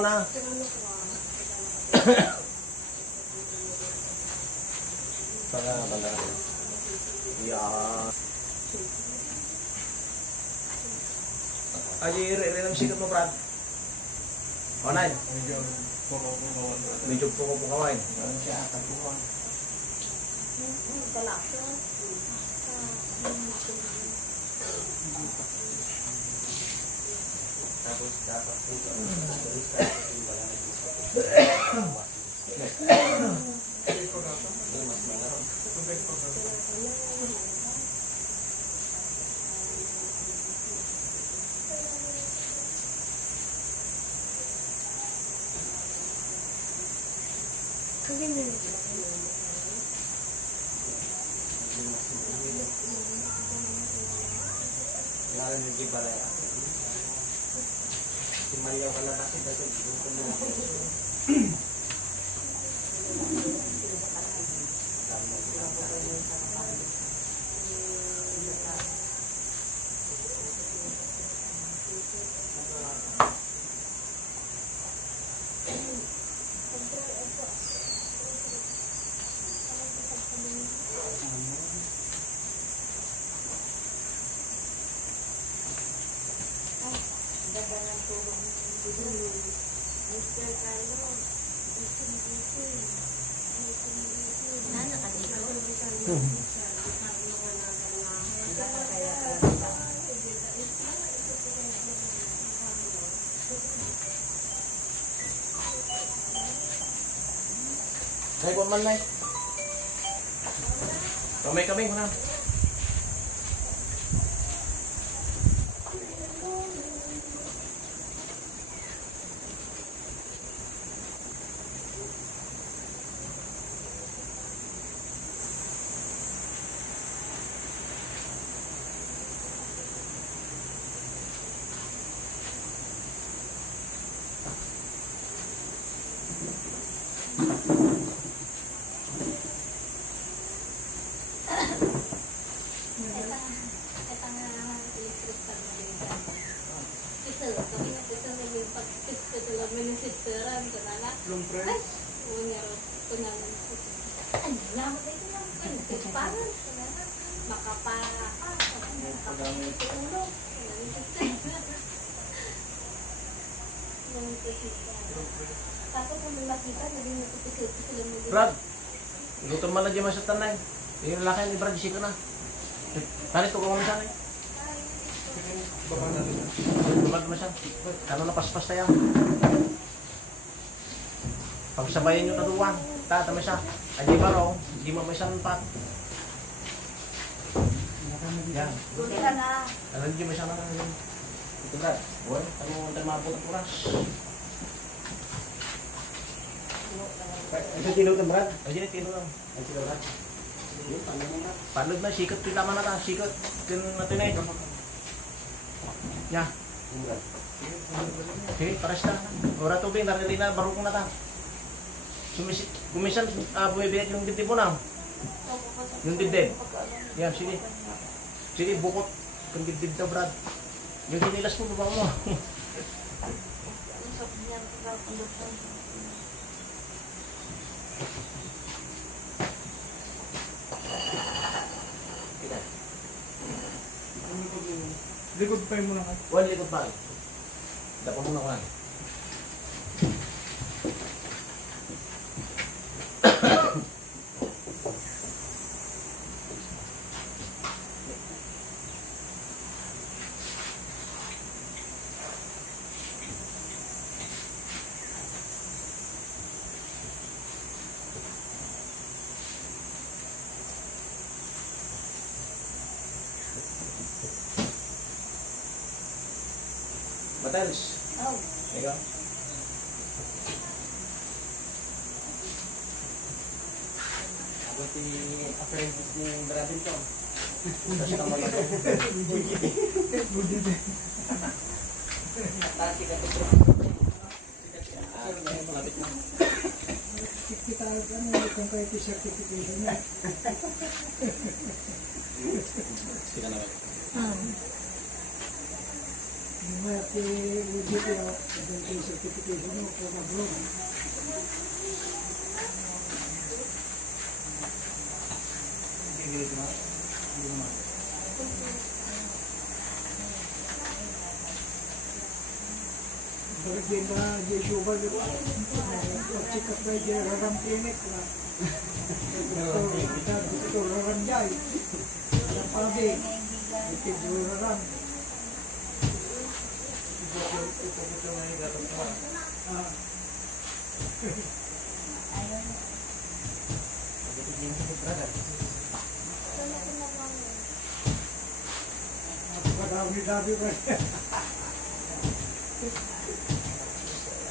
muna. Bala. Yeah. Aji, rin ang sikat mo, Brad. Onay. Medyo po ko kawain. Nay, kung man, Nay. Kamay ko na. Brad, luto man na dyan sa tanay. Yung lalaki ni Brad, isip ka na. Tanito ko kami sana eh. Bumad mo siya. Kano na paspas tayo. Pagsabayan nyo taduan. Tatama siya. Adi ba raw? Hindi mo may sanpat. Yan. Alam nyo may sanpat. Ito Brad. Buwan. Ano mo tayo mabot ang puras. Ito tilo ka, Brad? Ay, tilo lang. Ay, tilo lang. Palod na, sikat. Tama na ta, sikat. Kin natin na. Ya. Okay, paras na. Ora tubig, narili na, barukong na ta. Kumisan, bumibiyak yung dibdib mo na. Yung dibdib. Yan, sige. Sige, bukot. Kung dibdib na, Brad. Yung hinilas mo, baba mo. Likod pa muna ka. Wala likod pa. Dapat muna ko lang. Matels. Oh. Ikaw. Ako si apprentice ni Bradington. Kasi naman ako. Budget. Tati ka ito. Malapit na. Kita ka na kung kayo certification niya. Sika naman. Mati budget ganito yung certification mo for abroad. Bakit din ba Yeshua di ba? Pag-check up by the Raram Clinic na Dr. Raram Jai. Alam pa din. Dr. Raram. Pag-awi-dabi ba?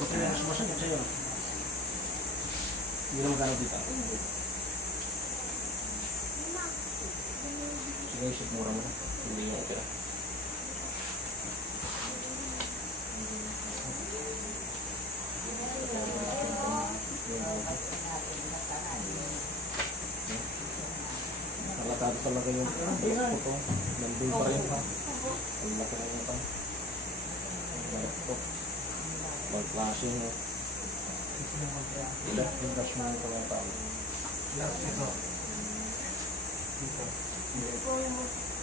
Buti na sumasakit sa'yo. Hindi na magkano dito. Sige, isip mura mo na. Hindi yung opera. Nakatado talaga yung photo. Nandun pa rin pa. Ang laki na yung pa. Mag-klase mo. Ilang brush mo yung mga tao.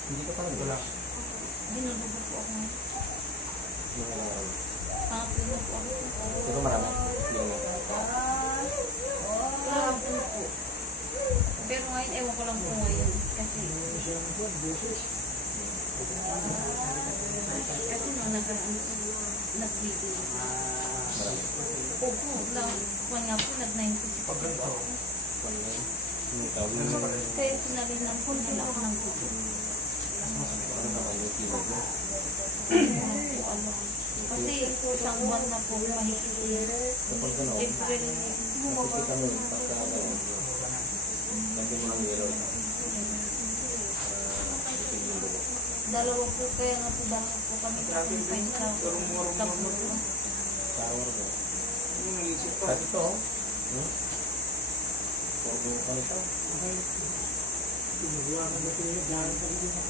Hindi ka parang gula. Binubugo po ako. Binubugo po ako. Pero marami. Kahapon po. Pero ngayon, ewan ko lang po ngayon. Kasi no, nag-video. Opo, lang. Kung nga po, nag-96 po ako. Kaya sinabi lang po, nila ako ng gusto. Kasi isang buwan na po, mahigit. April. Dalawa po, kaya nga po dalawa po kami kakumpain sa Kapuro. At ito,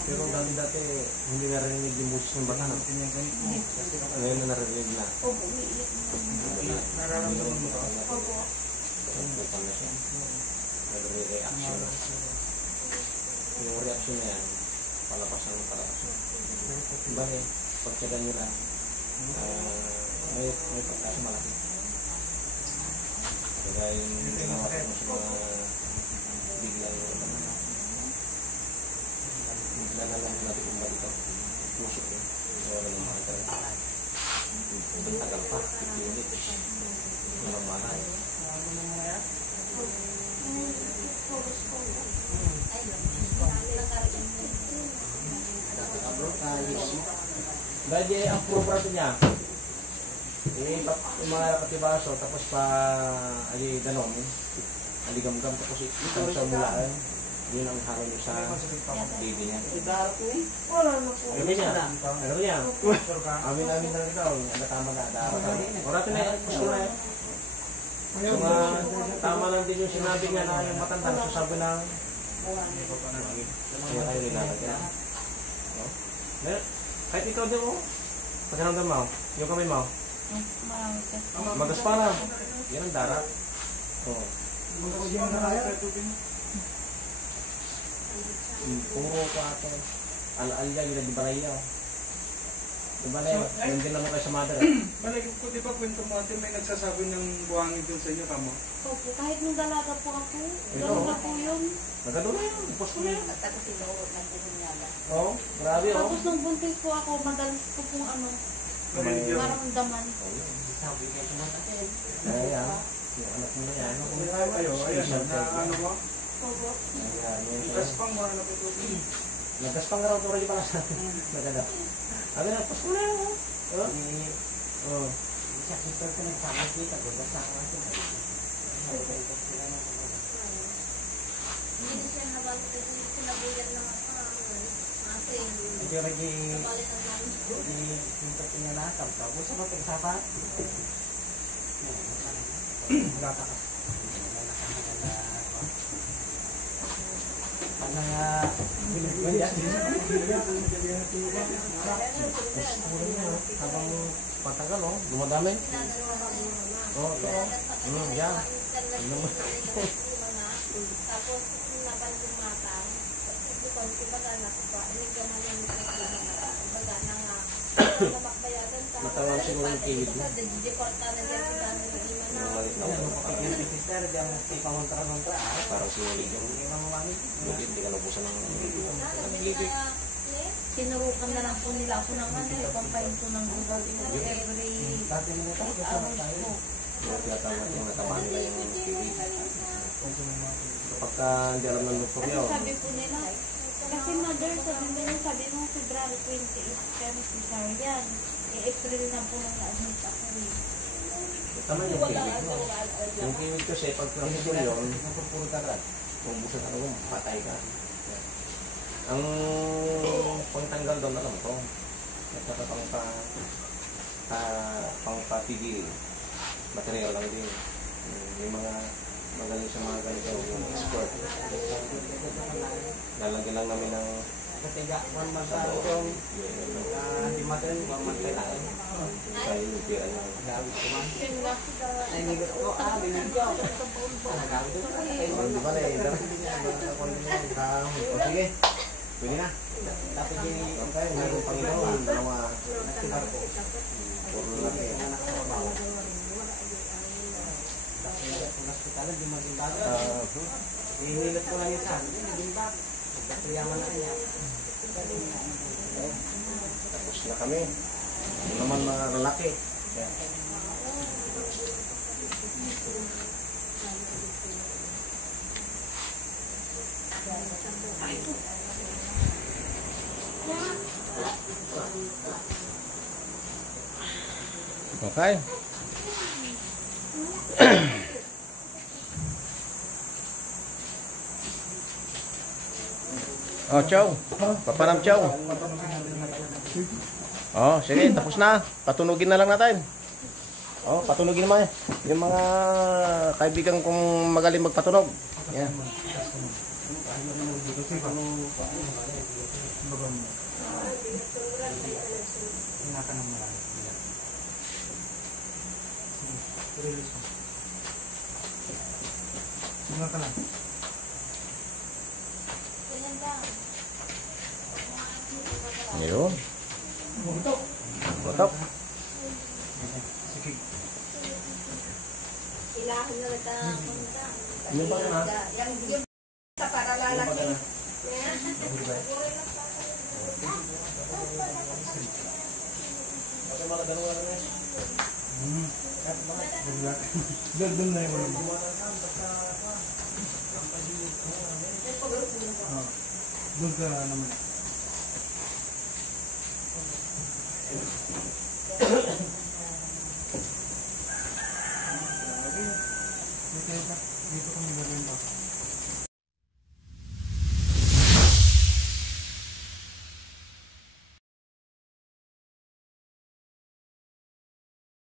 pero dati hindi narinig yung boses ng bata. Ngayon na narinig na. Opo, umiiyak na. Nararamdaman mo ba? Opo. Nagre-reaction. Yung reaction na yan, palapas ng palapas. Diba eh, pagtsaga nyo lang, may pagkasa malaki. Kaya yung ginawa ko sa mga biglang bigla na lang natin kung ba dito. Musok yun. Wala ng mga tayo. Tagal pa, 50 minutes. Walang manay. Dahil ang puro-prato niya, yung mga katibaso, tapos pa ali ganon, aligam-gam, tapos ito sa mulaan, yun ang haro niya sa baby niya. Wala na po. Ano niya? Ano niya? Amin-amin na rin ito, tama na, orato na yan, gusto na yan. So tama lang din yung sinabi niya na yung matanda, sasabi ng kaya tayo nilalagyan. Kahit ikaw din mo, pagkaramdam mo, yung kamay mo, Marami kasi. magas pa lang. Yan ang darat. Puro ko ate. Al-alya, yung nagdibalay niya. Diba na yun? Yun din naman kayo sa mother. Balik ko, di ba kwento mo ate, may nagsasabi ng buhangin dun sa inyo, kamo? Opo, kahit nung dalaga po ako, dalaga po yun. Nagano na yun. Upos ko na yun. Oo, grabe oh. Tapos nung buntis po ako, madalas ko pong maramdaman. Kaya yung anak mo na yan. Ayan, na ano mo? Opo. Gaspang mo, ano po ito? Nagkaspang nga raw ito rin pala sa atin. Naganda. Sabi na, upos ko na yun. Oo. Hindi siya nabalik kasi sinabuyan lang ako. Medyo lagi pinto pinalakap. Tapos ano pagsapat? Wala ka. Ano nga binigyan? Habang Patagal, oh. Dumadami. Oo, ito. Yan. Tignan mo. Tapos, napandumatan. Because, kumbaga, nakuha. Inigyan na yung kumbaga, namakbayadan sa Matawag siguro yung kiwit mo. Deporta na yan, kung dami ng iman na. Malit na Ayan, ako. kapag yung sister, di ang mesti pangontra-kontra. Parang sinulit yung Hindi mamamangit. hindi ka nabusan ng Sinurukan na lang po nila ako ng ano, pampayin ko ng Google every Dati mo ito, 8 kasama hours tayo. po. yung tinatawag yung natamaan nila yung kiwit. Kapag hindi alam ng doktor Kasi yun, sabi po nila, kasi mother, sabi mo February 20 is kami cesarean. April na po nang na-admit ako eh. tama yung kiwit mo. Yung kiwit kasi, pag nahito yun, Pupulot agad. kung busa ka naman, patay ka. Ang pangtanggal doon na lang ito. Ito ka pang patigil. Material lang din. Yung mga magaling sa mga ganito, yung expert. Lalagyan lang namin ng Katiga, 1 month na itong hindi matin, 1 month na lang. tayo yung pira niya. Ay, hindi ko, binigyo. Nagawin ko. Hindi ba na eh, dapat hindi niya. O sige, pwede na. Tapos yung Ang tayo, mayroong Panginoon, dalawa, puro laki. Kung hospital, hindi maging bago. Hinihilat ko lang yun sa akin. Naging bago. Pagkatuyaman na kanya. Tapos na kami. Ito naman mga lalaki. Okay. Oh, chow. Papanam chow. Oh, sige, tapos na. Patunugin na lang natin. Oh, patunugin naman. Yung mga kaibigan kong magaling magpatunog. Yan. Mga ka lang. Yun. Botok. Ilahan na nagkapunta. Ano ba na? Yung sa para lalaki. Doon na yung doon ka naman. Dito kami gagawin pa.